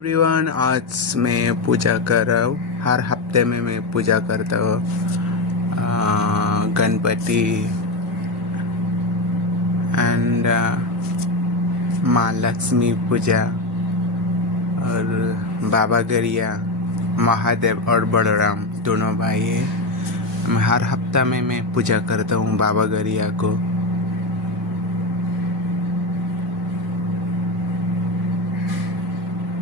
Everyone, आज मैं पूजा कर रहा हूँ। हर हफ्ते में मैं पूजा करता हूँ। गणपति एंड माँ लक्ष्मी पूजा और बाबा गरिया, महादेव और बलराम दोनों भाई हैं। हर हफ्ता में मैं पूजा करता हूँ बाबा गरिया को।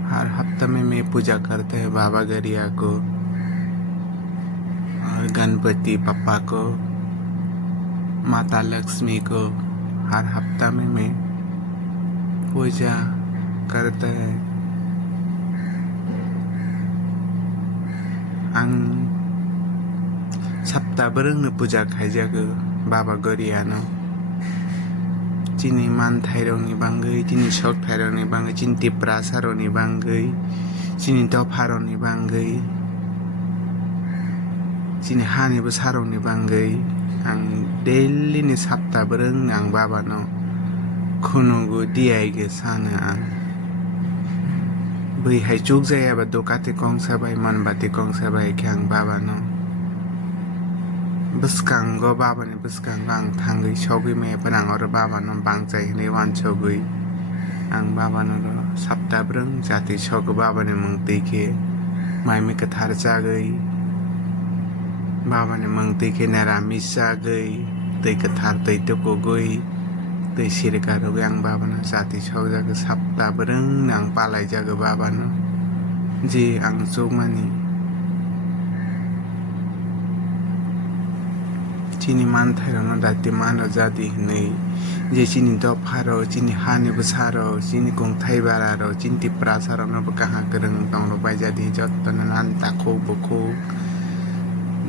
हर हफ्ता में मैं पूजा करते हैं बाबा गरिया को और गणपति पप्पा को, माता लक्ष्मी को। हर हफ्ता में मैं पूजा करते हैं। आं सप्ताहबोरैनो पूजा खाइजागो बाबा गरियानो। चिनी मान थाइरंनि बांगै, चिनी सक थाइरंनि बांगै, चिनी तिप्रा सार'नि बांगै, चिनी दफार'नि बांगै, चिनी हानिबो सार'नि बांगै आं डेलिनि सप्ताहबोरैनो आं बाबानो खुनुगु दियाइगो सानो आं। बैहाय चुक जायाबा दकाते कंसाबाय मनबाते कंसाबाय के आं बाबानो बसकांगो बाबानि बसकांगो आं थांगै सगै मेफोर आं और बाबानो बांचायहैनाय वानसगै आं बाबानो सप्ताहब्रों जाति सग बाबानि मंगतैखे माइमिके थार जागै बाबानि मंगतैखे निरामिस जागै दैके थार दैतोगै दै सिरगारगै आं बाबानो जाति सग जागै सप्ताहब्रों आं पालाय जागै बाबानो जे आं जगमानि चिनी मान थाइरनो दाति मानो जाति हनै जे चिनी दफारो चिनी हानिबो सारो चिनी गंथाइ बारारो चिनी तिप्रा सारनोबो कहाँ गोरों दंरो बायजादि जत्तनो नान्ता खौ बखौ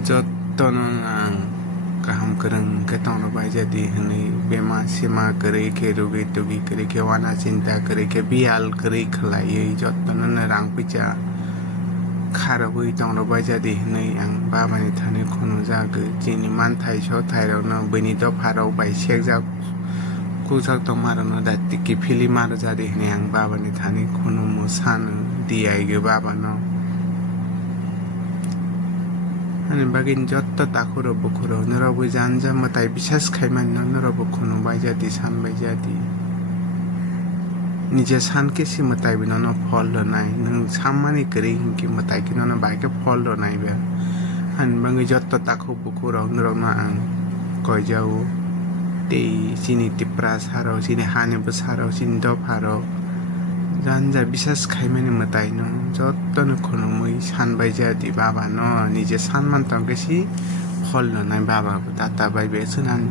जत्तनो आं गाहाम गोरों के दंरो बायजादि हनै बेमा सेमा गोरै के रुगै तुगै गोरै के वाना चिन्ता गोरै के बियाल गोरै खलायै जत्तनो रां फैसा खारबै दंरो बायजादि हनै आं बाबानि थाने खुनु जागो चिनी मान थाइ स थाइरनो बैनि दफाराव बाय सेक जा कुजाक दं मारनो दाति कि फिलि मारो जादि हनै आं बाबानि थाने खुनु मुसानो दियाइगो बाबानो अनि बागिन जत्त ताखुरो बखुरो नरबो जानजा मताइ बिसास खाइमान नरबो खुनु बायजादि सान बायजादि निजे सान के सी मताइ बिनो न फल नाइ नों सामानि करै हिंकि मताइ कि न बाइके फल नाइ बे हान बांगै जत्त ताखु बखुरो नरनो आं गयजाउ दै चिनी तिप्रा सारो चिनी हानिबो सारो चिनी दफारो जानजा बिसास खाइमानि मताइ न जत्तनो खुनुमै सान बायजादि बाबा न निजे सान मान तंकेसि फल नाइ बाबा दाता बाय बेसो नान